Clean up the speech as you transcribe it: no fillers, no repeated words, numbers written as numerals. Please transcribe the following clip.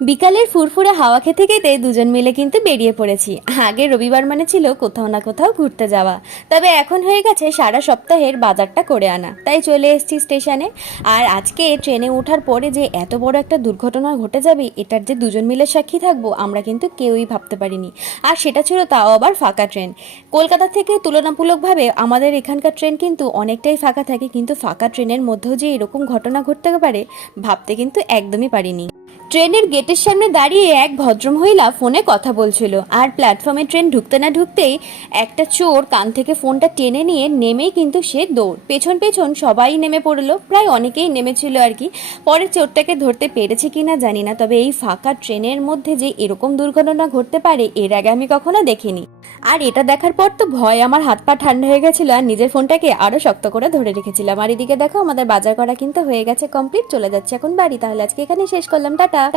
বিকালের ফুরফুরে হাওয়া খেতে খেতে দুজন মিলে কিন্তু বেরিয়ে পড়েছি। আগে রবিবার মানে ছিল কোথাও না কোথাও ঘুরতে যাওয়া, তবে এখন হয়ে গেছে সারা সপ্তাহের বাজারটা করে আনা। তাই চলে এসেছি স্টেশনে। আর আজকে ট্রেনে ওঠার পরে যে এত বড় একটা দুর্ঘটনা ঘটে যাবে, এটার যে দুজন মিলে সাক্ষী থাকবো আমরা কিন্তু কেউই ভাবতে পারিনি। আর সেটা ছিল তাও আবার ফাঁকা ট্রেন। কলকাতা থেকে তুলনামূলকভাবে আমাদের এখানকার ট্রেন কিন্তু অনেকটাই ফাঁকা থাকে, কিন্তু ফাঁকা ট্রেনের মধ্যেও যে এরকম ঘটনা ঘটতে পারে ভাবতে কিন্তু একদমই পারিনি। ট্রেনের গেটের সামনে দাঁড়িয়ে এক ভদ্রমহিলা ফোনে কথা বলছিল, আর প্ল্যাটফর্মে ট্রেন ঢুকতে না ঢুকতেই একটা চোর কান থেকে ফোনটা টেনে নিয়ে নেমেই কিন্তু সে দৌড়। পেছন পেছন সবাই নেমে পড়লো, প্রায় অনেকেই নেমেছিল আর কি। পরে চোরটাকে ধরতে পেরেছে কিনা জানি না, তবে এই ফাঁকা ট্রেনের মধ্যে যে এরকম দুর্ঘটনা ঘটতে পারে এর আগে আমি কখনো দেখিনি। আর এটা দেখার পর তো ভয় আমার হাত পা ঠান্ডা হয়ে গেছিল, আর নিজের ফোনটাকে আরো শক্ত করে ধরে রেখেছিলাম। আর এদিকে দেখো আমাদের বাজার করা কিন্তু হয়ে গেছে কমপ্লিট, চলে যাচ্ছে এখন বাড়ি। তাহলে আজকে এখানেই শেষ করলাম, টাটা।